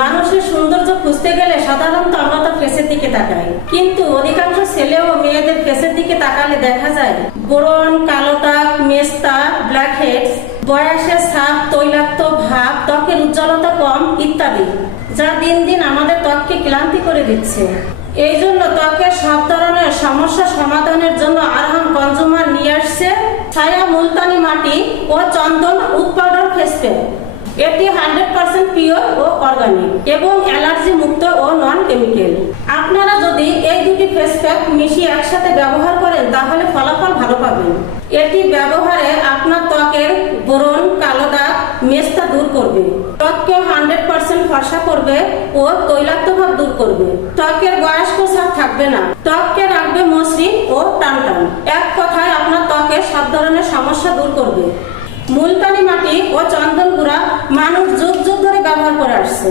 মানুষের সৌন্দর্য খুঁজতে গেলে সাধারণত আমরা তো ফেসের দিকে তাকাই, কিন্তু অধিকাংশ ছেলে ও মেয়েদের ফেসের দিকে তাকালে দেখা যায় ব্রণ, কালো দাগ, মেস্তা, ব্ল্যাক হেডস, বয়সের ছাপ, তৈলাক্ত ভাব, ত্বকের উজ্জ্বলতা কম ইত্যাদি, যা দিন দিন আমাদের ত্বককে ক্লান্তি করে দিচ্ছে। এই জন্য ত্বকের সব ধরনের সমস্যা সমাধানের জন্য আরহাম কনজিউমার নিয়ে আসছে ছায়া মুলতানি মাটি ও চন্দন উড পাউডার ফেস প্যাক। এটি 100% পিওর ও অর্গানিক এবং অ্যালার্জি মুক্ত ও নন কেমিক্যাল। আপনারা যদি এই দুটি ফেস প্যাক মিশিয়ে একসাথে ব্যবহার করেন তাহলে ফলাফল ভালো পাবেন। এটি ব্যবহারে আপনার ত্বকের ব্রণ, কালো দাগ, মেস্তা দূর করবে, ত্বককে 100% ফর্সা করবে ও তৈলাক্ত ভাব দূর করবে। ত্বকের বয়স্ক ছাপ থাকবে না, ত্বককে রাখবে মসৃণ ও টানটান। এক কথায় আপনার ত্বকের সব ধরনের সমস্যা দূর করবে। মুলতানি মাটি ও চন্দন গুঁড়া মানুষ যুগ যুগ ধরে ব্যবহার করে আসছে।